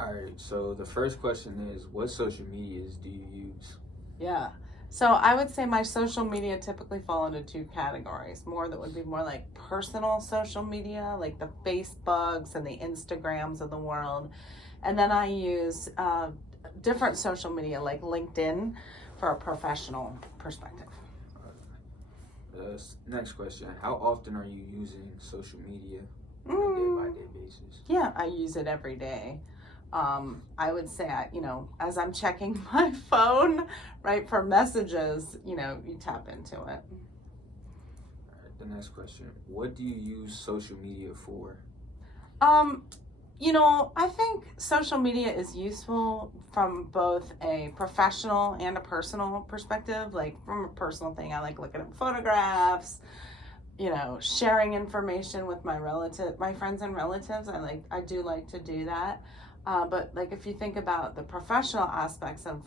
All right, so the first question is, what social medias do you use? Yeah. So I would say my social media typically fall into two categories. More that would be more like personal social media, like the Facebooks and the Instagrams of the world. And then I use different social media like LinkedIn for a professional perspective. Next question, how often are you using social media on a Mm, day-by-day basis? yeah, I use it every day. I would say, as I'm checking my phone, right, for messages, you tap into it. All right, the next question, what do you use social media for? Um, I think social media is useful from both a professional and a personal perspective. Like from a personal thing, I like looking at photographs, sharing information with my friends and relatives. I do like to do that. But like if you think about the professional aspects of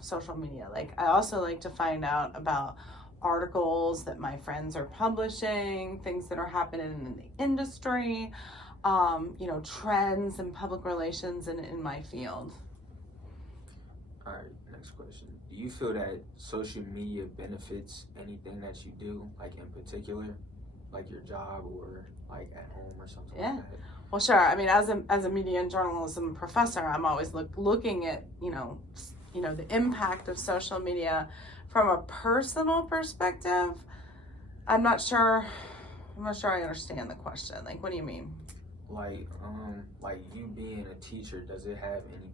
social media, like I also like to find out about articles that my friends are publishing, things that are happening in the industry, trends and public relations in my field. All right, next question, do you feel that social media benefits anything that you do, like in particular, like your job or like at home or something like Yeah. that? Well, sure. I mean, as a media and journalism professor, I'm always looking at the impact of social media from a personal perspective. I'm not sure. I'm not sure I understand the question. Like, what do you mean? Like you being a teacher, does it have any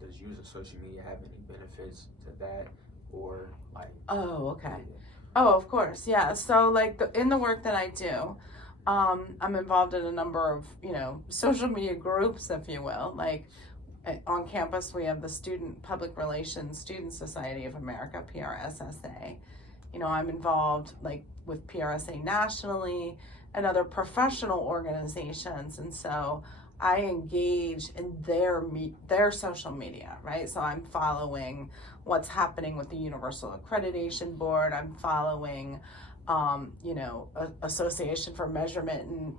does using social media have any benefits to that, or like, Oh, okay. yeah. Oh, of course, yeah. So, like, in the work that I do, I'm involved in a number of, social media groups, if you will. Like, on campus, we have the Student Public Relations Student Society of America, PRSSA. I'm involved, like, with PRSA nationally and other professional organizations. And so I engage in their social media, right? So I'm following what's happening with the Universal Accreditation Board. I'm following, Association for Measurement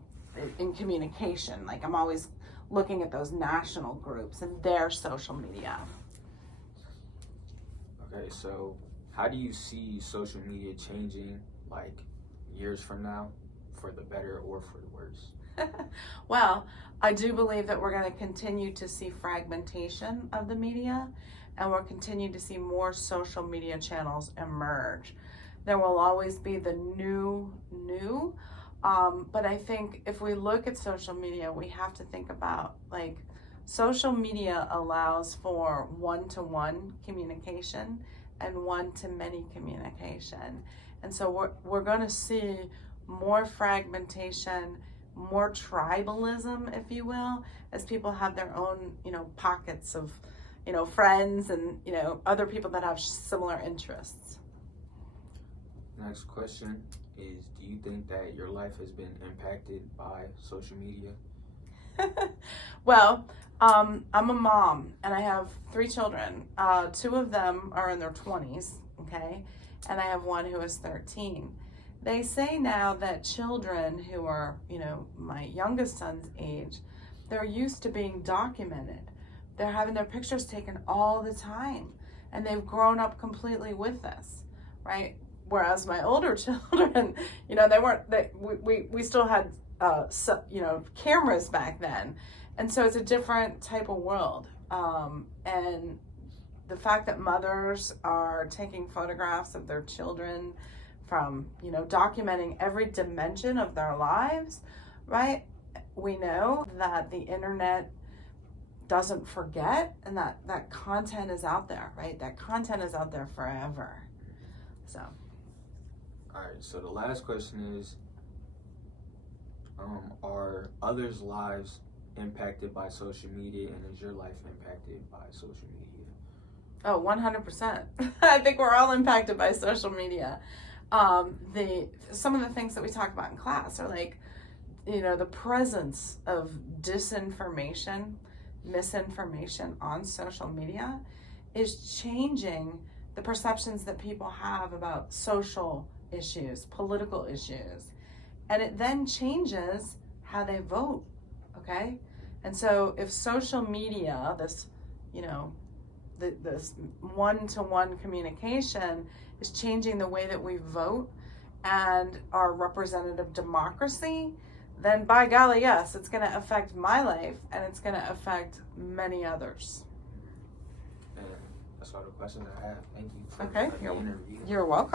in Communication. Like I'm always looking at those national groups and their social media. Okay, so how do you see social media changing like years from now, for the better or for the worse? Well, I do believe that we're going to continue to see fragmentation of the media and we'll continue to see more social media channels emerge. There will always be the new. But I think if we look at social media, we have to think about like social media allows for one-to-one communication and one-to-many communication. And so we're going to see more fragmentation, more tribalism, if you will, as people have their own, pockets of, friends and, other people that have similar interests. Next question is, do you think that your life has been impacted by social media? Well, I'm a mom and I have 3 children. Two of them are in their 20s, okay? And I have one who is 13. They say now that children who are, my youngest son's age, they're used to being documented. They're having their pictures taken all the time and they've grown up completely with this, right? Whereas my older children, we still had, cameras back then. And so it's a different type of world. And the fact that mothers are taking photographs of their children from, documenting every dimension of their lives, right? We know that the internet doesn't forget and that content is out there, right? That content is out there forever. So. All right, so the last question is, are others' lives impacted by social media, and is your life impacted by social media? Oh, 100%. I think we're all impacted by social media. Some of the things that we talk about in class are like, the presence of disinformation, misinformation on social media is changing the perceptions that people have about social issues, political issues. And it then changes how they vote, okay? And so if social media, this, this one-to-one communication is changing the way that we vote and our representative democracy, then by golly, yes, it's going to affect my life and it's going to affect many others. And that's all the questions I have. Thank you for Okay, the interview. You're welcome.